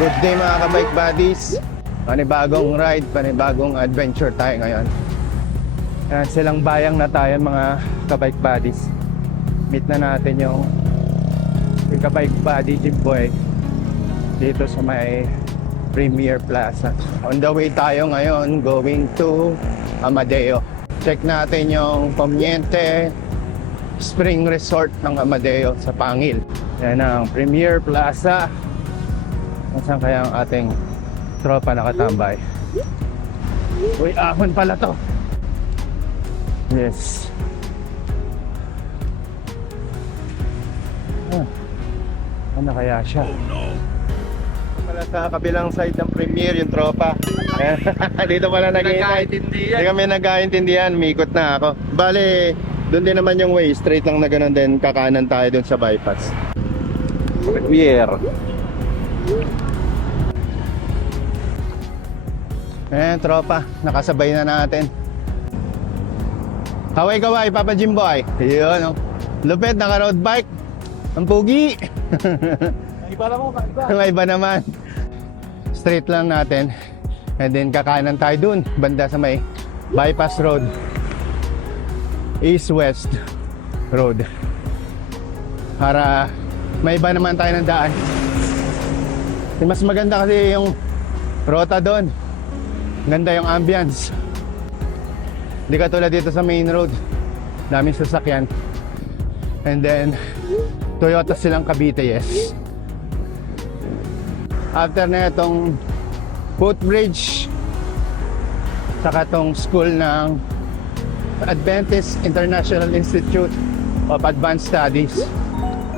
Good day mga ka-bike buddies. Panibagong ride, panibagong adventure tayo ngayon. Ayan, silang bayang na tayo mga ka-bike buddies. Meet na natin yung ka-bike buddy Jimboy dito sa may Premier Plaza. On the way tayo ngayon going to Amadeo. Check natin yung Pomiente Spring Resort ng Amadeo sa Pangil. Yan ang Premier Plaza. Saan kaya ang ating tropa nakatambay? Uy, ahon pala to. Yes. Ano kaya siya? Pala sa kabilang side ng Premier yung tropa. Dito pala nag-iintay. Hindi kami nag-aintindihan. Mikot na ako. Bale, doon din naman yung way. Straight lang na ganun din. Kakanan tayo doon sa bypass. Premier. Tropa, nakasabay na natin. Kaway-kaway, Papa Jimboy. Yun, oh. Lupit, naka-road bike. Ang pugi. Iba lang mo, iba. Ang iba naman. Straight lang natin. And then kakanan tayo dun, banda sa may bypass road. East-west road. Para may iba naman tayo ng daan. Mas maganda kasi yung rota doon. Ganda yung ambience. Hindi katulad dito sa main road. Daming sasakyan. And then Toyota silang Cavite, yes. After na itong footbridge, saka itong school ng Adventist International Institute of Advanced Studies.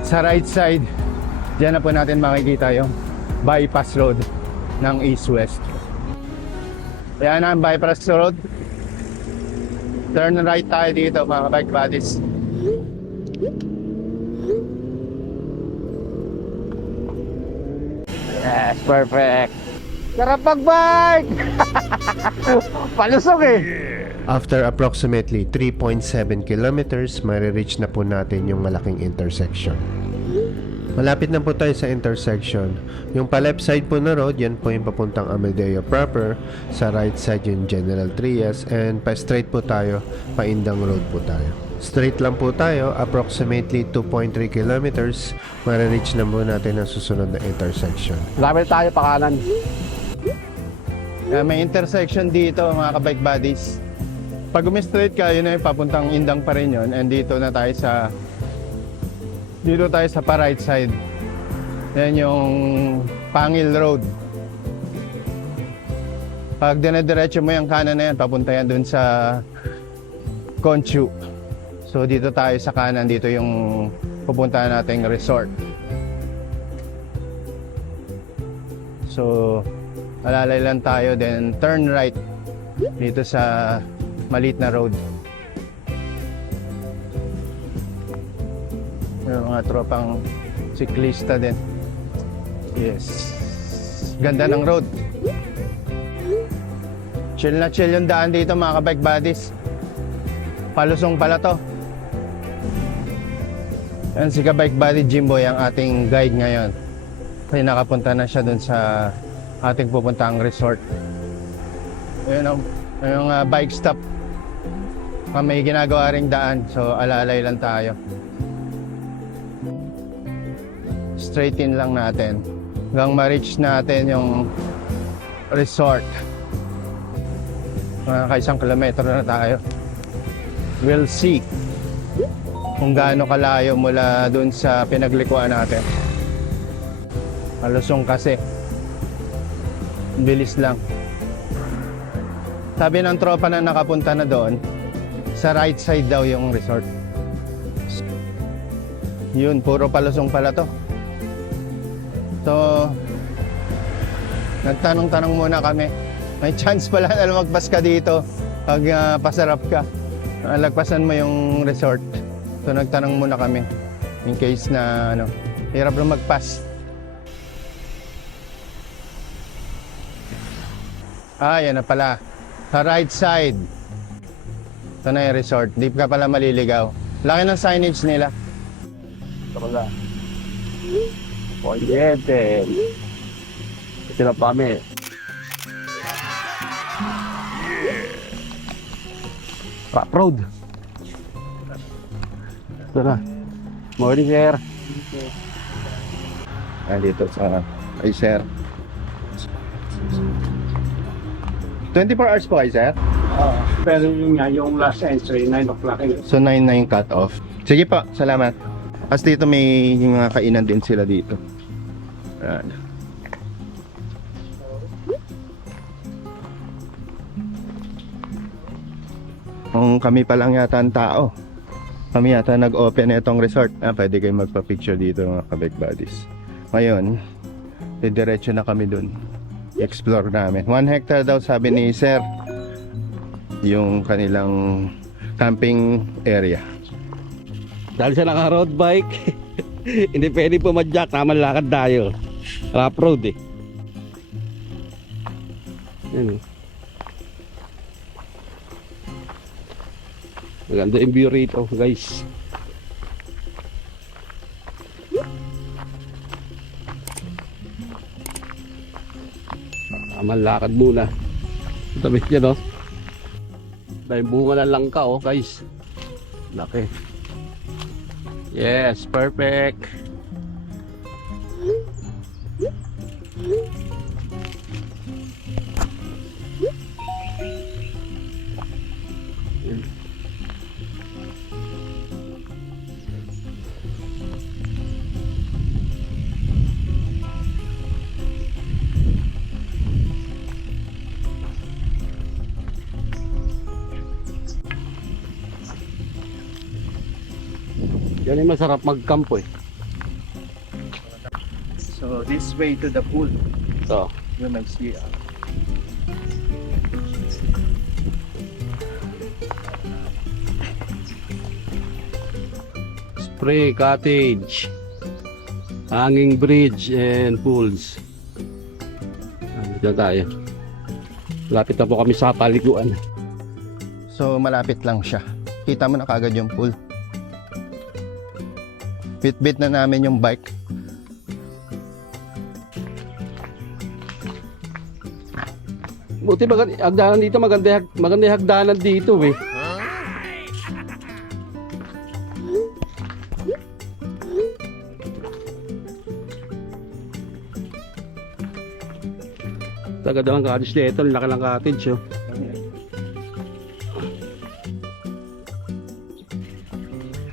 Sa right side, diyan na po natin makikita yung bypass road ng East-West. Ayan ang bypass road. Turn right tayo dito mga bike buddies. Yes, perfect. Karapag bike! Palusog eh! After approximately 3.7 kilometers, marireach na po natin yung malaking intersection. Malapit na po tayo sa intersection. Yung pa left side po na road, yan po yung papuntang Amadeo proper. Sa right side yung General Trias. And pa straight po tayo, pa Indang Road po tayo. Straight lang po tayo, approximately 2.3 kilometers. Marireach na po natin ang susunod na intersection. Lapit tayo pa kanan. May intersection dito mga ka-bike buddies. Pag umi-straight ka, yun ay papuntang Indang pa rin yun. And dito tayo sa pa right side. Yan yung Pangil Road. Pag dinediretso mo yung kanan na yan, papunta yan dun sa Conchu. So dito tayo sa kanan, dito yung pupuntahan nating resort. So alalay lang tayo, then turn right dito sa maliit na road. Yung mga tropang siklista din. Yes. Ganda ng road. Chill na chill yung daan dito mga ka-bike buddies. Palusong pala to. Yan si ka-bike buddy Jimboy ang ating guide ngayon. Kasi nakapunta na siya dun sa ating pupuntang resort. Yun yung bike stop. May ginagawa ring daan. So alalay lang tayo. Straight in lang natin hanggang ma-reach natin yung resort. Kaisang kilometro na tayo. We'll see kung gaano kalayo mula dun sa pinaglikuan natin. Malusong kasi. Bilis lang. Sabi ng tropa na nakapunta na doon, sa right side daw yung resort. Yun, puro palusong pala to. So, nagtanong-tanong muna kami. May chance pala na lumagpas ka dito pag pasarap ka. Lagpasan mo yung resort. So, nagtanong muna kami in case na hirap lumagpas. Yan na pala. Sa right side. Ito na yung resort. Di ka pala maliligaw. Laki ng signage nila. Ito pala. Poyete. Sila pa kami. Rock Road. Ito na. Morning, sir. Dito sa ay sir. 24 hours po kayo, sir? Pero yung last entry, 9 o'clock. So 9 cut off. Sige po, salamat. As dito may mga kainan din sila dito. Ayan. Kung kami pa lang yata ang tao. Kami yata nag-open na itong resort. Pwede kayo magpa-picture dito mga kabike buddies. Ngayon, didiretso na kami dun. Explore namin. 1 hectare daw sabi ni sir yung kanilang camping area. Dahil sa naka-road bike, hindi pwede pumadyak. Naman lakad tayo. Rough road eh. Yan. Maganda yung view rito, guys. Naman lakad muna. Tabi niya, no? Dahil bunga na langka, oh, guys. Laki. Yes, perfect. Yan yung masarap magkampo eh. So this way to the pool. So, Yung nag-CR. Spray Cottage, hanging bridge and pools. Dito tayo. Lapit na po kami sa paliguan. So malapit lang siya. Kita mo na kagad yung pool. Bit-bit na namin yung bike. Buti hagdanan dito, maganda yung hagdanan dito eh. Tagad lang cottage dito, laki lang cottage oh.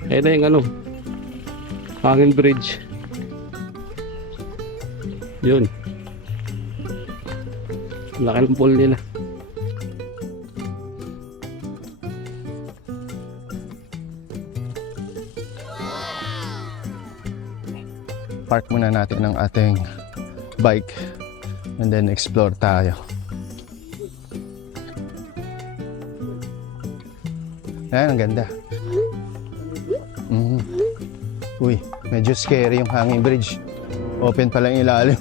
Ayun na yung ano, hanging bridge. Yun. Laki ng pool nila. Park muna natin ang ating bike and then explore tayo. Ayan, ang ganda. Uy, medyo scary yung hanging bridge. Open pa lang yung ilalim.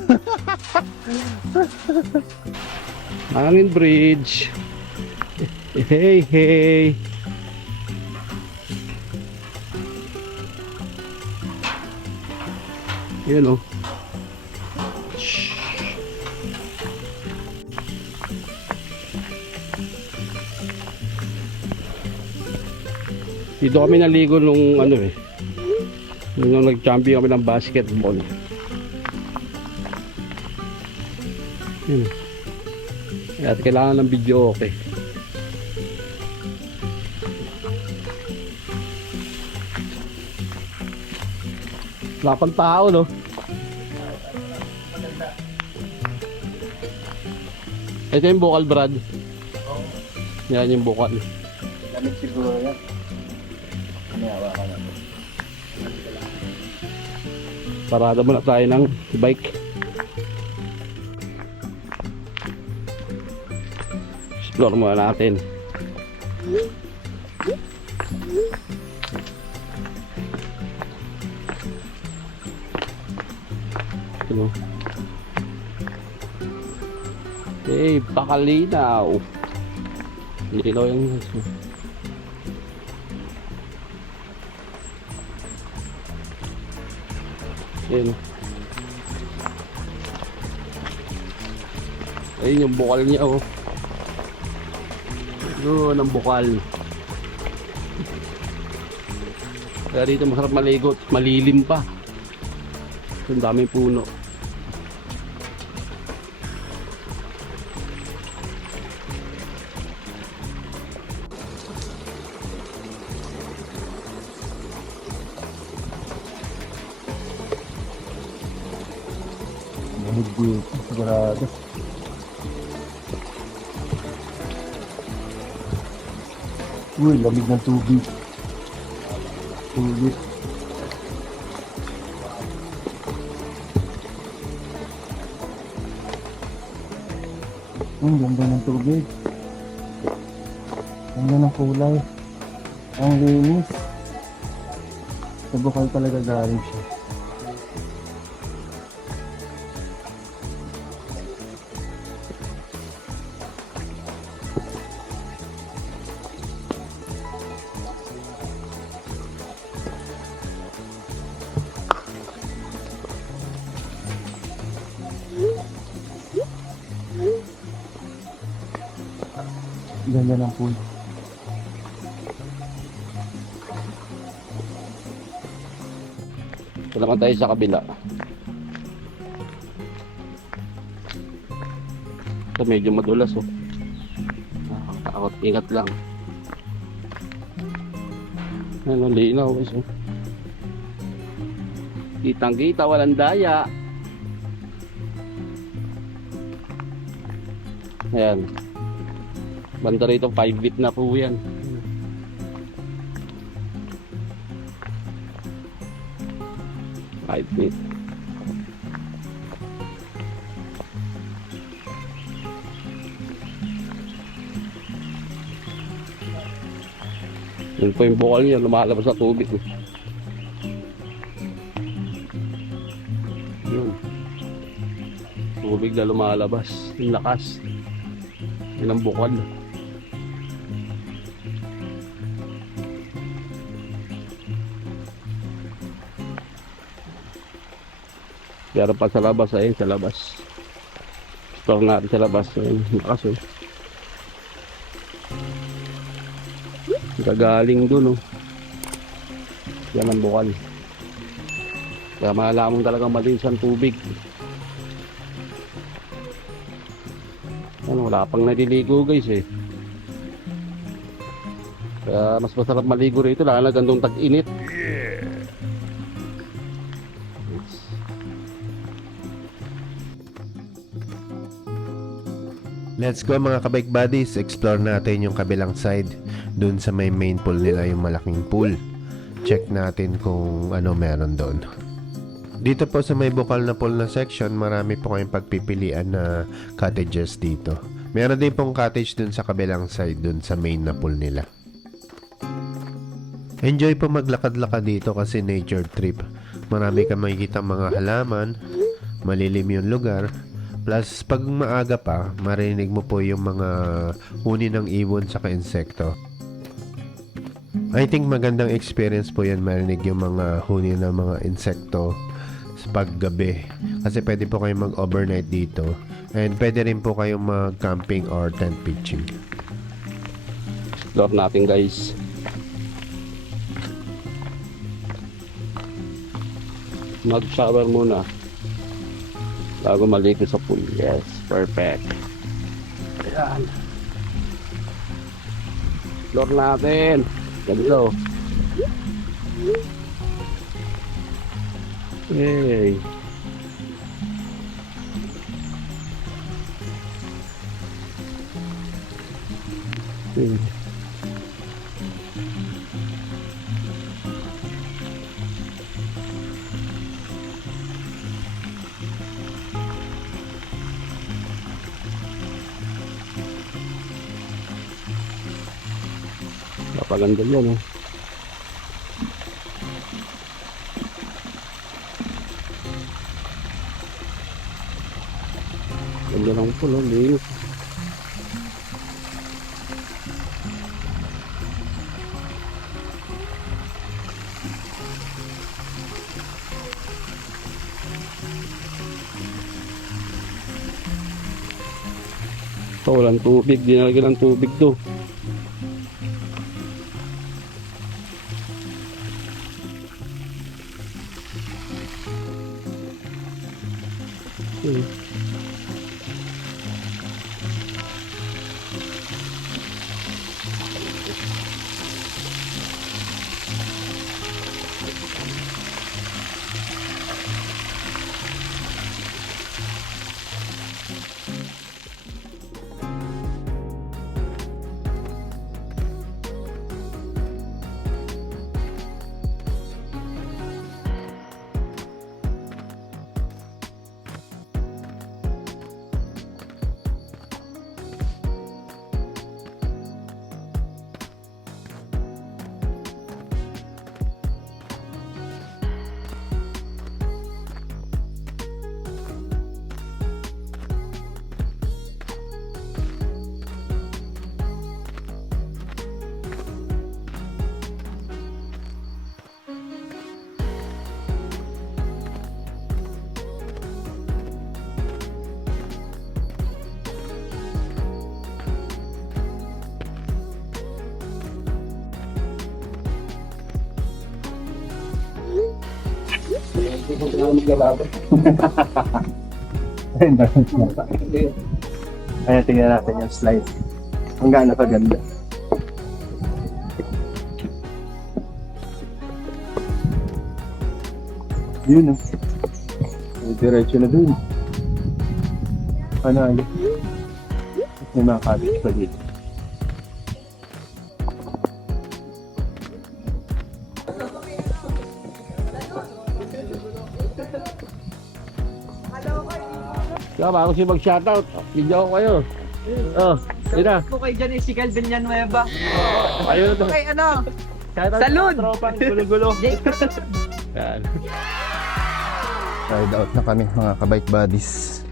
Hanging bridge. Hey, hey. Yun oh. Dito kami naligo nung ano eh. Nung nag-champion kami ng basketball. Yun. At kailangan ng video okay. Wala pang tao no? Ito yung bukal Brad. Yan yung bukal. Lamig siguro yan. Kumawa ka naman. Parada muna tayo ng bike. Explore muna natin. Ito. Okay, pakalinaw. Linaw yung Ayan. Ayun yung bukal niya, oh. Yun ang bukal. Kaya dito masarap maligo. Malilim pa. Ang daming puno. Lamig dito, sigurado. Uy, lamig ng tubig. Tubig. Ang ganda ng tubig. Ang ganda ng kulay. Ang linis. Sa bukal talaga galing siya. Ganda ng pool. Ito naman tayo sa kabila. Ito medyo madulas, oh. Nakakatakot. Ingat lang. Ano, linaw guys, oh. Kitang kita, walang daya. Ayan. Banda rito 5 feet na po yan. Feet. Yun po yung bukal niya, lumalabas sa tubig. Yun. Tubig na lumalabas. Yung lakas. Yun ang bukal. Pero pa sa labas, ayun sa labas. Store natin sa labas. Ayun, lakas, oh. Gagaling dun, oh. Yan ang bukal. Kaya malalamang talagang malinis ang tubig. Ano, wala pang naliligo guys, eh. Kaya mas masarap maligo rito, lalo na gandong tag-init. Let's go mga kabike buddies, explore natin yung kabilang side. Dun sa may main pool nila, yung malaking pool. Check natin kung ano meron doon. Dito po sa may bukal na pool na section, marami po kayong pagpipilian na cottages dito. Meron din pong cottage dun sa kabilang side, dun sa main na pool nila. Enjoy po maglakad-lakad dito kasi nature trip. Marami kang makikita mga halaman, malilim yung lugar. Plus, pag maaga pa, marinig mo po yung mga huni ng ibon sa insekto. I think magandang experience po yan marinig yung mga huni ng mga insekto sa paggabi. Kasi pwede po kayong mag-overnight dito. And pwede rin po kayong mag-camping or tent pitching. Explore natin guys. Mag-shower muna bago maligo sa pool. Yes, perfect. Ayan. Explore natin. Ganito. Hey. Napaganda yan, eh. Ganda ng pool, oh. Linis. Ito, walang tubig. Dinalagyan ng tubig to. Ayan, tingnan natin yung slide. Ang gaano kaganda. Yun oh. Diretso na dun. Ano ayun? May mga cabbage pa dito. Kaya bago siya mag-shoutout, video ko kayo. Oh, yun na. Po kayo dyan si Calvin Villanueva. Ayun na to. Okay, ano? Shoutout Salud! sa tropang gulo-gulo. Yan. Ride out na kami mga kabike buddies.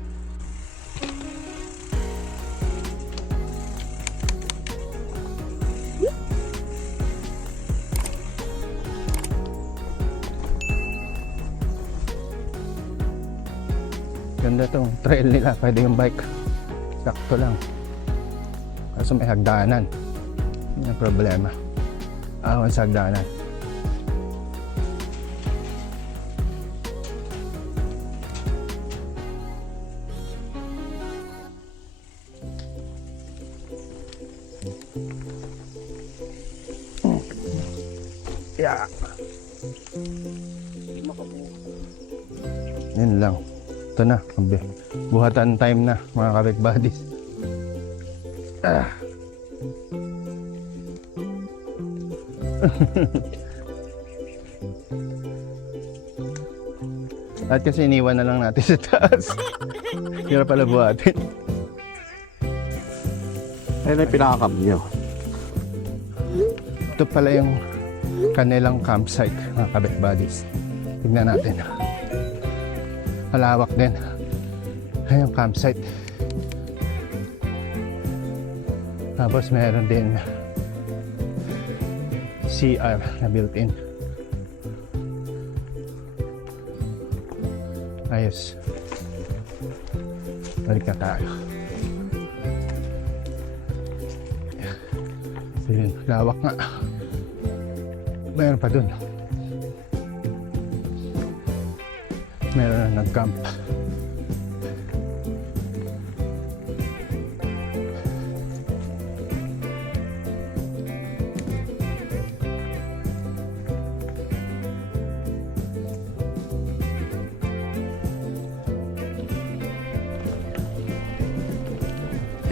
Ganda tong trail nila, pwede yung bike. Sakto lang. Kaso may hagdanan. Yun ang problema. Ahon sa hagdanan. Yeah. Yun lang. Ito na, buhatan time na mga kabike buddies. At kasi iniwan na lang natin sa taas. Hirap pala buhatin. Ayun na yung pinakakam nyo. Ito pala yung kanilang campsite mga kabike buddies. Tignan natin. Malawak din. Ayun yung campsite. Tapos meron din CR na built-in. Ayos. Balik na tayo. So yun, lawak nga. Meron pa dun. Meron na nag-camp.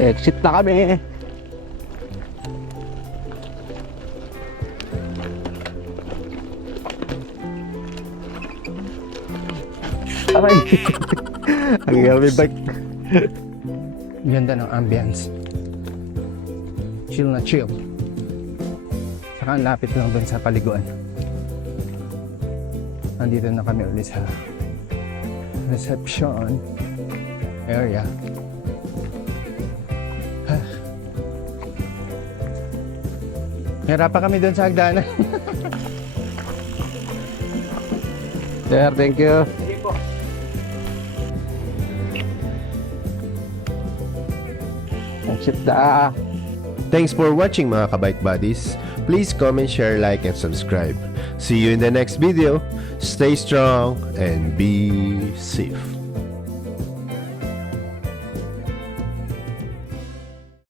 Exit na kami. Aray. Ang yummy bike. Ganda ng ambience. Chill na chill. Saka ang lapit lang dun sa paliguan. Nandito na kami ulit sa reception area. Hirap pa kami dun sa hagdanan. Sir, thank you. Shit da. Thanks for watching mga kabike buddies. Please comment, share, like, and subscribe. See you in the next video. Stay strong and be safe.